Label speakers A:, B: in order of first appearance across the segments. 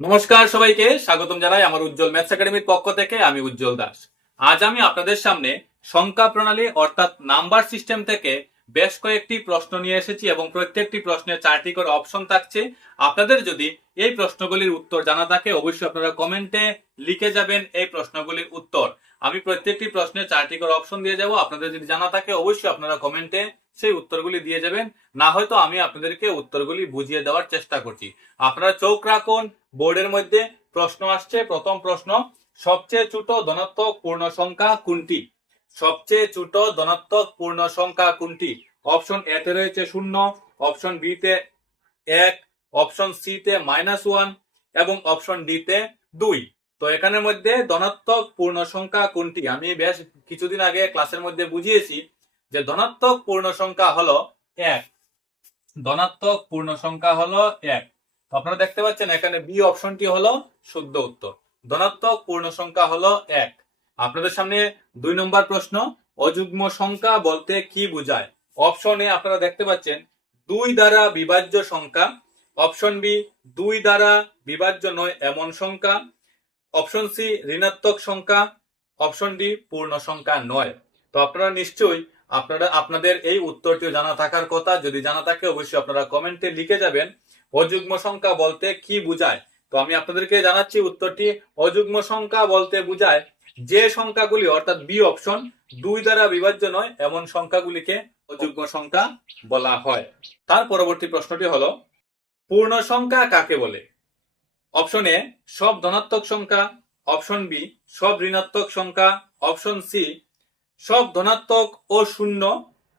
A: নমস্কার সবাইকে, স্বাগতম জানাই আমার উজ্জ্বল ম্যাথস একাডেমির পক্ষ থেকে, আমি উজ্জ্বল দাস। আজ আমি আপনাদের সামনে সংখ্যা প্রণালী অর্থাৎ নাম্বার সিস্টেম থেকে বেশ কয়েকটি প্রশ্ন নিয়ে এসেছি এবং প্রত্যেকটি প্রশ্নে চারটি করে অপশন থাকছে। আপনাদের যদি এই প্রশ্নগুলির উত্তর জানা থাকে, অবশ্যই আপনারা কমেন্টে লিখে যাবেন এই প্রশ্নগুলির উত্তর। আমি প্রত্যেকটি প্রশ্নে চারটি করে অপশন দিয়ে যাব। আপনাদের যদি জানা থাকে, অবশ্যই আপনারা কমেন্টে সেই উত্তরগুলি দিয়ে যাবেন। না হয়তো আমি আপনাদেরকে উত্তরগুলি বুঝিয়ে দেওয়ার চেষ্টা করছি। আপনারা চোখ রাখুন, বোর্ডের মধ্যে প্রশ্ন আসছে। প্রথম প্রশ্ন, সবচেয়ে ছোট ধনাত্মক পূর্ণ সংখ্যা কোনটি? সবচেয়ে ছোট ধনাত্মক পূর্ণ সংখ্যা কোনটি? অপশন এ তে রয়েছে শূন্য, অপশন বি তে এক, অপশন সি তে মাইনাস ওয়ান এবং অপশন ডি তে দুই। তো এখানের মধ্যে ধনাত্মক পূর্ণ সংখ্যা কোনটি? আমি বেশ কিছুদিন আগে ক্লাসের মধ্যে বুঝিয়েছি যে ধনাত্মক পূর্ণ সংখ্যা হলো এক। ধনাত্মক পূর্ণ সংখ্যা হলো এক। আপনারা দেখতে পাচ্ছেন এখানে বি অপশনটি হলো শুদ্ধ উত্তর। ধনাত্মক পূর্ণ সংখ্যা হলো এক। আপনাদের সামনে দুই নম্বর প্রশ্ন, অযুগ্ম সংখ্যা বলতে কি বোঝায়? অপশন এ আপনারা দেখতে পাচ্ছেন দুই দ্বারা বিভাজ্য সংখ্যা। অপশন বি, দুই দ্বারা বিভাজ্য নয়, এমন সংখ্যা। অপশন সি, ঋণাত্মক সংখ্যা। অপশন ডি, পূর্ণ সংখ্যা নয়। তো আপনারা নিশ্চয়ই আপনারা আপনাদের এই উত্তরটিও জানা থাকার কথা। যদি জানা থাকে, অবশ্যই আপনারা কমেন্টে লিখে যাবেন। অযুগ্ম সংখ্যা বলতে কি বোঝায়? তো আমি আপনাদেরকে জানাচ্ছি উত্তরটি। অযুগ্ম সংখ্যা বলতে বোঝায় যে সংখ্যাগুলি, অর্থাৎ বি অপশন, দুই দ্বারা বিভাজ্য নয়, এমন সংখ্যাগুলিকে অযুগ্ম সংখ্যা বলা হয়। তার পরবর্তী প্রশ্নটি হলো, পূর্ণ সংখ্যা কাকে বলে? অপশন এ, সব ধনাত্মক সংখ্যা। অপশন বি, সব ঋণাত্মক সংখ্যা। অপশন সি সব ধনাত্মক ও শূন্য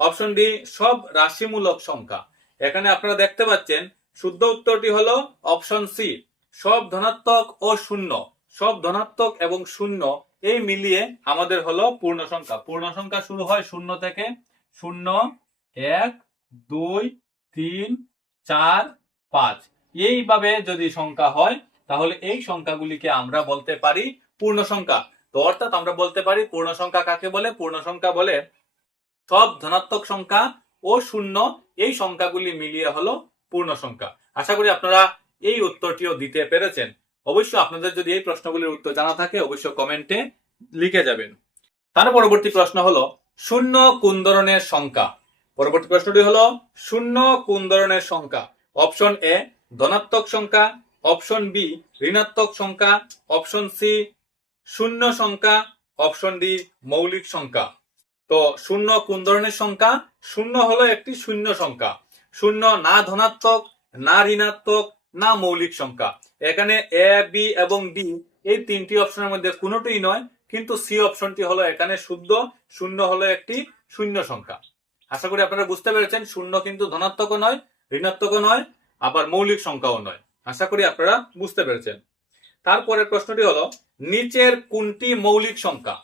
A: অপশন ডি সব রাশিমূলক সংখ্যা। এখানে আপনারা দেখতে পাচ্ছেন, শুদ্ধ উত্তরটি হলো অপশন সি সব ধনাত্মক ও শূন্য। সব ধনাত্মক এবং শূন্য, এই মিলিয়ে আমাদের হলো পূর্ণ সংখ্যা। পূর্ণ সংখ্যা শুরু হয় শূন্য থেকে। শূন্য, এক, দুই, তিন, চার, পাঁচ। এইভাবে যদি সংখ্যা হয়, তাহলে এই সংখ্যাগুলিকে আমরা বলতে পারি পূর্ণ সংখ্যা। তো অর্থাৎ আমরা বলতে পারি পূর্ণ সংখ্যা কাকে বলে? পূর্ণ সংখ্যা বলে সব ধনাত্মক সংখ্যা ও শূন্য, এই সংখ্যাগুলি মিলিয়ে হলো পূর্ণ সংখ্যা আশা করি আপনারা এই উত্তরটিও দিতে পেরেছেন। অবশ্য আপনাদের যদি এই প্রশ্নগুলির উত্তর জানা থাকে অবশ্য কমেন্টে লিখে যাবেন। তার পরবর্তী প্রশ্ন হলো, শূন্য কোন ধরনের সংখ্যা? পরবর্তী প্রশ্নটি হলো, শূন্য কোন ধরনের সংখ্যা? অপশন এ, ধনাত্মক সংখ্যা, অপশন বি, ঋণাত্মক সংখ্যা, অপশন সি শূন্য সংখ্যা অপশন ডি মৌলিক সংখ্যা। তো শূন্য কোন ধরনের সংখ্যা? শূন্য হলো একটি শূন্য সংখ্যা। শূন্য না ধনাত্মক, না ঋণাত্মক, না মৌলিক সংখ্যা। এখানে এ বি এবং ডি এই তিনটি অপশনের মধ্যে কোনোটিই নয়, কিন্তু সি অপশনটি হলো এখানে শুদ্ধ, শূন্য হলো একটি শূন্য সংখ্যা। আশা করি আপনারা বুঝতে পেরেছেন, শূন্য কিন্তু ধনাত্মকও নয়, ঋণাত্মকও নয়, আবার মৌলিক সংখ্যাও নয়। আশা করি আপনারা বুঝতে পেরেছেন। তারপরের প্রশ্নটি হলো নিচের কোনটি মৌলিক সংখ্যা?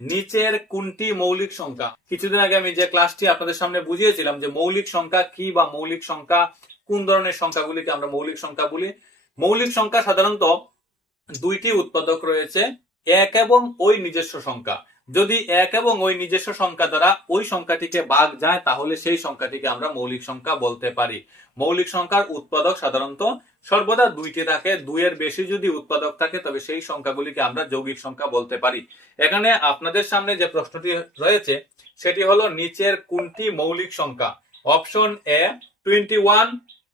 A: নিচের কোনটি মৌলিক সংখ্যা? কিছুদিন আগে আমি যে ক্লাসটি আপনাদের সামনে বুঝিয়েছিলাম যে মৌলিক সংখ্যা কি বা মৌলিক সংখ্যা কোন ধরনের সংখ্যাগুলিকে আমরা মৌলিক সংখ্যা বলি, মৌলিক সংখ্যা সাধারণত দুইটি উৎপাদক রয়েছে, এক এবং ওই নিজস্ব সংখ্যা। যদি এক এবং ওই নিজস্ব সংখ্যা দ্বারা ওই সংখ্যাটিকে ভাগ যায়, তাহলে সেই সংখ্যাটিকে আমরা মৌলিক সংখ্যা বলতে পারি। মৌলিক সংখ্যার উৎপাদক সাধারণত সর্বদা দুইটি থাকে। দুইয়ের বেশি যদি উৎপাদক থাকে, তবে সেই সংখ্যাগুলিকে আমরা যৌগিক সংখ্যা বলতে পারি। এখানে আপনাদের সামনে যে প্রশ্নটি রয়েছে, সেটি হলো নিচের কোনটি মৌলিক সংখ্যা? Option A twenty one,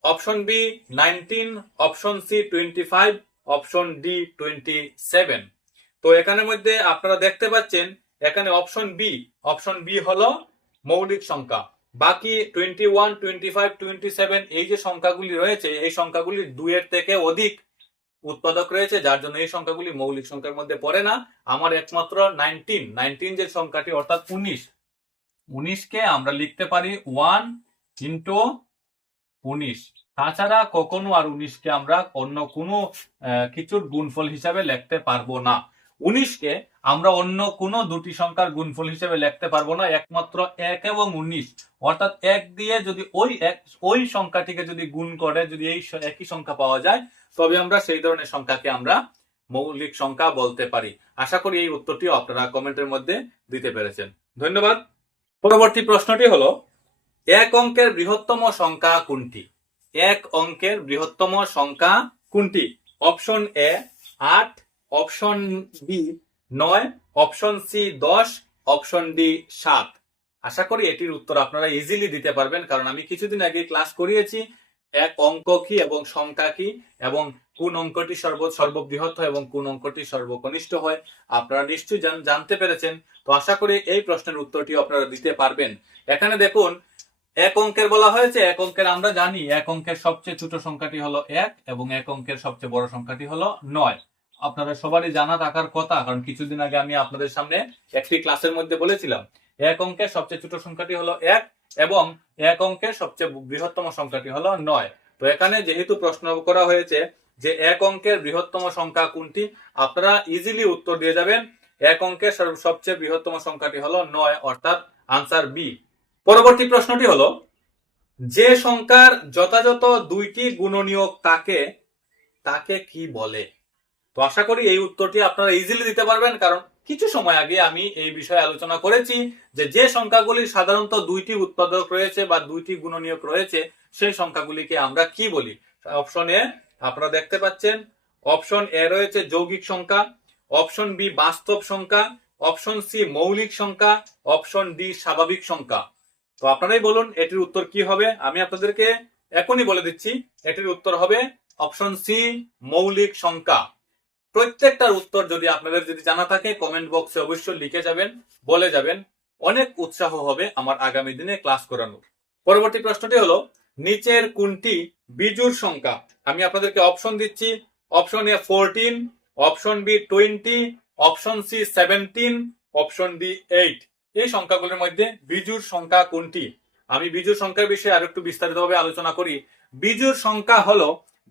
A: option B nineteen, option C twenty five, option D twenty seven. তো এখানের মধ্যে আপনারা দেখতে পাচ্ছেন এখানে অপশন বি অপশন বি হলো মৌলিক সংখ্যা। বাকি twenty one twenty five twenty seven এই যে সংখ্যাগুলি রয়েছে, এই সংখ্যাগুলি দুইয়ের থেকে অধিক উৎপাদক রয়েছে, যার জন্য এই সংখ্যাগুলি মৌলিক সংখ্যার মধ্যে পড়ে না। আমার একমাত্র নাইনটিন নাইনটিন যে সংখ্যাটি, অর্থাৎ উনিশ। উনিশকে আমরা লিখতে পারি ওয়ান ইন্টু উনিশ। তাছাড়া কখনো আর উনিশকে আমরা অন্য কোনো কিছুর গুণফল হিসাবে লিখতে পারব না। উনিশকে আমরা অন্য কোনো দুটি সংখ্যার গুণফল হিসেবে লিখতে পারব না, একমাত্র এক এবং উনিশ। অর্থাৎ এক দিয়ে যদি ওই এক, ওই সংখ্যাটিকে যদি গুণ করে, যদি এই একই সংখ্যা পাওয়া যায়, তবে আমরা সেই ধরনের সংখ্যাকে আমরা মৌলিক সংখ্যা বলতে পারি। আশা করি এই উত্তরটিও আপনারা কমেন্টের মধ্যে দিতে পেরেছেন। ধন্যবাদ। পরবর্তী প্রশ্নটি হলো, এক অঙ্কের বৃহত্তম সংখ্যা কোনটি? এক অঙ্কের বৃহত্তম সংখ্যা কোনটি? অপশন এ, আট অপশন বি নয় অপশন সি দশ অপশন ডি সাত। আশা করি এটির উত্তর আপনারা ইজিলি দিতে পারবেন কারণ আমি কিছুদিন আগে ক্লাস করিয়েছি এক অঙ্ক কি এবং সংখ্যা কি এবং কোন অঙ্কটি সর্ব সর্ববৃহৎ হয় এবং কোন অঙ্কটি সর্বকনিষ্ঠ হয় আপনারা নিশ্চয়ই জান- জানতে পেরেছেন। তো আশা করি এই প্রশ্নের উত্তরটি আপনারা দিতে পারবেন। এখানে দেখুন এক অঙ্কের বলা হয়েছে এক অঙ্কের আমরা জানি এক অঙ্কের সবচেয়ে ছোট সংখ্যাটি হলো এক এবং এক অঙ্কের সবচেয়ে বড় সংখ্যাটি হলো নয়। আপনারা সবারই জানা থাকার কথা, কারণ কিছুদিন আগে আমি আপনাদের সামনে একটি ক্লাসের মধ্যে বলেছিলাম, এক অঙ্কের সবচেয়ে ছোট সংখ্যাটি হলো এক এবং এক অঙ্কের সবচেয়ে বৃহত্তম সংখ্যাটি হলো নয়। তো এখানে যেহেতু প্রশ্ন করা হয়েছে যে এক অঙ্কের বৃহত্তম সংখ্যা কোনটি, আপনারা ইজিলি উত্তর দিয়ে যাবেন, এক অঙ্কের সবচেয়ে বৃহত্তম সংখ্যাটি হলো নয়, অর্থাৎ আনসার বি পরবর্তী প্রশ্নটি হলো, যে সংখ্যার যথাযথ দুইটি গুণনীয়ক তাকে তাকে কি বলে? তো আশা করি এই উত্তরটি আপনারা ইজিলি দিতে পারবেন, কারণ কিছু সময় আগে আমি এই বিষয়ে আলোচনা করেছি যে যে সংখ্যাগুলি সাধারণত দুইটি উৎপাদক রয়েছে বা দুইটি গুণনীয়ক রয়েছে, সেই সংখ্যাগুলিকে আমরা কি বলি? অপশন এ আপনারা দেখতে পাচ্ছেন অপশন এ রয়েছে যৌগিক সংখ্যা অপশন বি বাস্তব সংখ্যা অপশন সি মৌলিক সংখ্যা অপশন ডি স্বাভাবিক সংখ্যা। তো আপনারাই বলুন, এটির উত্তর কি হবে? আমি আপনাদেরকে এখনই বলে দিচ্ছি, এটির উত্তর হবে অপশন সি মৌলিক সংখ্যা। প্রত্যেকটার উত্তর যদি আপনাদের যদি জানা থাকে কমেন্ট বক্সে অবশ্যই লিখে যাবেন, বলে যাবেন। অনেক উৎসাহ হবে আমার আগামী দিনে ক্লাস করানোর। পরবর্তী প্রশ্নটি হলো, নিচের কোনটি বিজুর সংখ্যা? আমি আপনাদেরকে অপশন দিচ্ছি option A fourteen option B twenty option C seventeen option D eight এই সংখ্যাগুলোর মধ্যে বিজুর সংখ্যা কোনটি? আমি বিজুর সংখ্যার বিষয়ে আরেকটু বিস্তারিতভাবে আলোচনা করি। বিজুর সংখ্যা হলো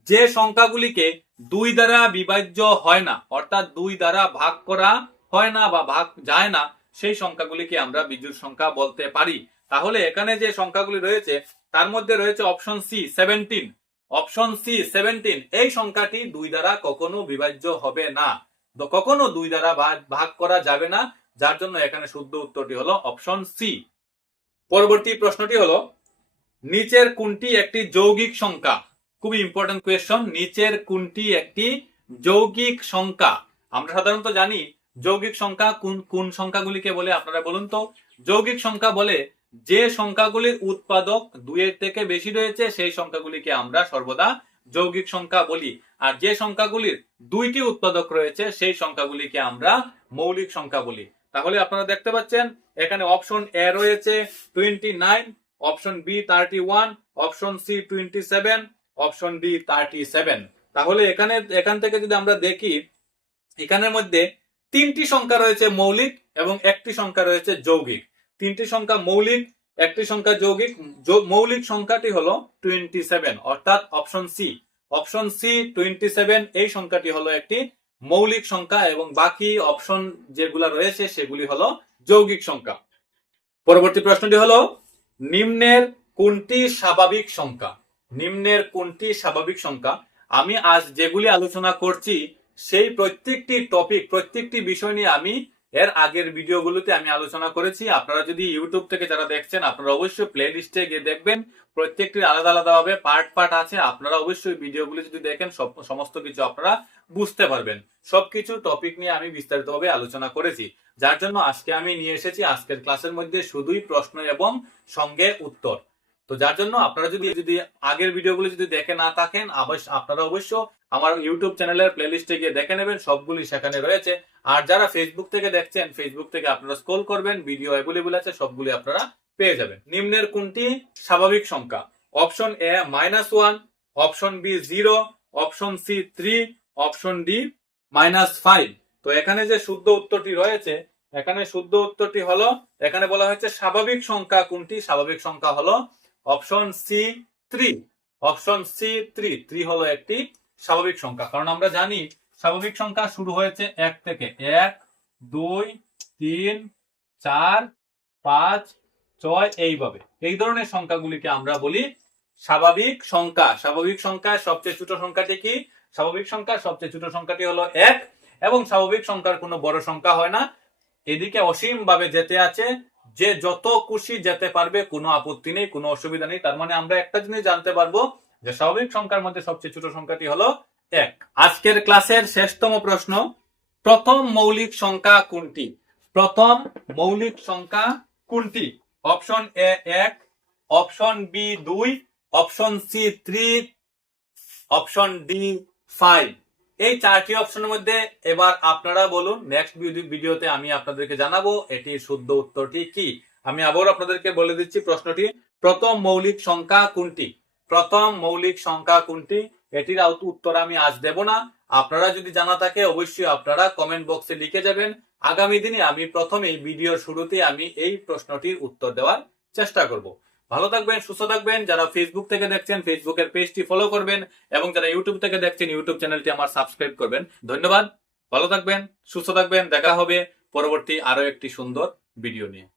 A: যে সংখ্যাগুলিকে দুই দ্বারা বিভাজ্য হয় না, অর্থাৎ দুই দ্বারা ভাগ করা হয় না বা ভাগ যায় না, সেই সংখ্যাগুলিকে আমরা বিজুর সংখ্যা বলতে পারি। তাহলে এখানে যে সংখ্যাগুলি রয়েছে, তার মধ্যে রয়েছে option C seventeen option C seventeen এই সংখ্যাটি দুই দ্বারা কখনো বিভাজ্য হবে না। কখনো দুই দ্বারা ভাগ করা যাবে না, যার জন্য এখানে শুদ্ধ উত্তরটি হলো অপশন সি পরবর্তী প্রশ্নটি হলো, নিচের কোনটি একটি যৌগিক সংখ্যা? খুবই ইম্পর্টেন্ট কোয়েশ্চন নিচের কোনটি একটি যৌগিক সংখ্যা? আমরা সাধারণত জানি যৌগিক সংখ্যা কোন কোন সংখ্যাগুলিকে বলে, আপনারা বলুন তো। যৌগিক সংখ্যা বলে যে সংখ্যাগুলির উৎপাদক দুইয়ের থেকে বেশি রয়েছে, সেই সংখ্যাগুলিকে আমরা সর্বদা যৌগিক সংখ্যা বলি। আর যে সংখ্যাগুলির দুইটি উৎপাদক রয়েছে, সেই সংখ্যাগুলিকে আমরা মৌলিক সংখ্যা বলি। তাহলে আপনারা দেখতে পাচ্ছেন, এখানে অপশন এ রয়েছে twenty nine option B thirty one option C twenty seven option D thirty seven. তাহলে এখানে, এখান থেকে যদি আমরা দেখি, এখানের মধ্যে তিনটি সংখ্যা রয়েছে মৌলিক এবং একটি সংখ্যা রয়েছে যৌগিক। তিনটি সংখ্যা মৌলিক, একটি সংখ্যা যৌগিক। মৌলিক সংখ্যাটি হলো টোয়েন্টি সেভেন, অর্থাৎ option C. Option C, twenty seven, এই সংখ্যাটি হলো একটি মৌলিক সংখ্যা এবং বাকি অপশন যেগুলা রয়েছে সেগুলি হলো যৌগিক সংখ্যা। পরবর্তী প্রশ্নটি হলো, নিম্নের কোনটি স্বাভাবিক সংখ্যা? নিম্নের কোনটি স্বাভাবিক সংখ্যা? আমি আজ যেগুলি আলোচনা করছি, সেই প্রত্যেকটি টপিক প্রত্যেকটি বিষয় নিয়ে আমি এর আগের ভিডিওগুলোতে আমি আলোচনা করেছি। আপনারা যদি ইউটিউব থেকে যারা দেখছেন, আপনারা অবশ্যই প্লে লিস্টে গিয়ে দেখবেন। প্রত্যেকটির আলাদা আলাদা ভাবে পার্ট পার্ট আছে। আপনারা অবশ্যই ভিডিওগুলো যদি দেখেন, সব, সমস্ত কিছু আপনারা বুঝতে পারবেন। সবকিছু টপিক নিয়ে আমি বিস্তারিতভাবে আলোচনা করেছি। যার জন্য আজকে আমি নিয়ে এসেছি আজকের ক্লাসের মধ্যে শুধুই প্রশ্ন এবং সঙ্গে উত্তর। তো যার জন্য আপনারা যদি যদি আগের ভিডিওগুলো যদি দেখে না থাকেন আপনারা অবশ্য আমার ইউটিউব চ্যানেলের প্লেলিস্টে গিয়ে দেখে নেবেন, সবগুলি সেখানে রয়েছে। আর যারা ফেসবুক থেকে দেখছেন ফেসবুক থেকে আপনারা স্ক্রল করবেন ভিডিও অ্যাভেলেবল আছে, সবগুলি আপনারা পেয়ে যাবেন। নিম্নের কোনটি? স্বাভাবিক সংখ্যা। Option A minus one option B zero option C three option D minus five তো এখানে যে শুদ্ধ উত্তরটি রয়েছে, এখানে শুদ্ধ উত্তরটি হলো, এখানে বলা হয়েছে স্বাভাবিক সংখ্যা কোনটি? স্বাভাবিক সংখ্যা হলো option C three option C three three হলো একটি স্বাভাবিক সংখ্যা। কারণ আমরা জানি স্বাভাবিক সংখ্যা শুরু হয়েছে এক থেকে। এক, দুই, তিন, চার, পাঁচ, ছয় এইভাবে। এই ধরনের সংখ্যাগুলিকে আমরা বলি স্বাভাবিক সংখ্যা। স্বাভাবিক সংখ্যার সবচেয়ে ছোট সংখ্যাটি কি? স্বাভাবিক সংখ্যার সবচেয়ে ছোট সংখ্যাটি হলো এক এবং স্বাভাবিক সংখ্যার কোনো বড় সংখ্যা হয় না। এদিকে অসীম ভাবে যেতে আছে যে যত খুশি যেতে পারবে, কোনো আপত্তি নেই, কোনো অসুবিধা নেই। তার মানে আমরা একটা জিনিস জানতে পারব যে স্বাভাবিক সংখ্যার মধ্যে সবচেয়ে ছোট সংখ্যাটি হলো এক। আজকের ক্লাসের শেষতম প্রশ্ন, প্রথম মৌলিক সংখ্যা কোনটি? প্রথম মৌলিক সংখ্যা কোনটি? অপশন এ এক, অপশন বি দুই, option C three, option D five. এই চারটি অপশনের মধ্যে এবার আপনারা বলুন নেক্সট ভিডিওতে আমি আপনাদেরকে জানাব এটির শুদ্ধ উত্তরটি কি। আমি আবার আপনাদেরকে বলে দিচ্ছি প্রশ্নটি, প্রথম মৌলিক সংখ্যা কোনটি? প্রথম মৌলিক সংখ্যা কোনটি? এটির উত্তর আমি আজ দেব না। আপনারা যদি জানা থাকে, অবশ্যই আপনারা কমেন্ট বক্সে লিখে যাবেন। আগামী দিনে আমি প্রথমেই ভিডিওর শুরুতে আমি এই প্রশ্নটির উত্তর দেওয়ার চেষ্টা করব। ভালো থাকবেন, সুস্থ থাকবেন। যারা ফেসবুক থেকে দেখছেন ফেসবুকের পেজটি ফলো করবেন এবং যারা ইউটিউব থেকে দেখছেন ইউটিউব চ্যানেলটি আমার সাবস্ক্রাইব করবেন। ধন্যবাদ, ভালো থাকবেন, সুস্থ থাকবেন, দেখা হবে পরবর্তী আরও একটি সুন্দর ভিডিও নিয়ে।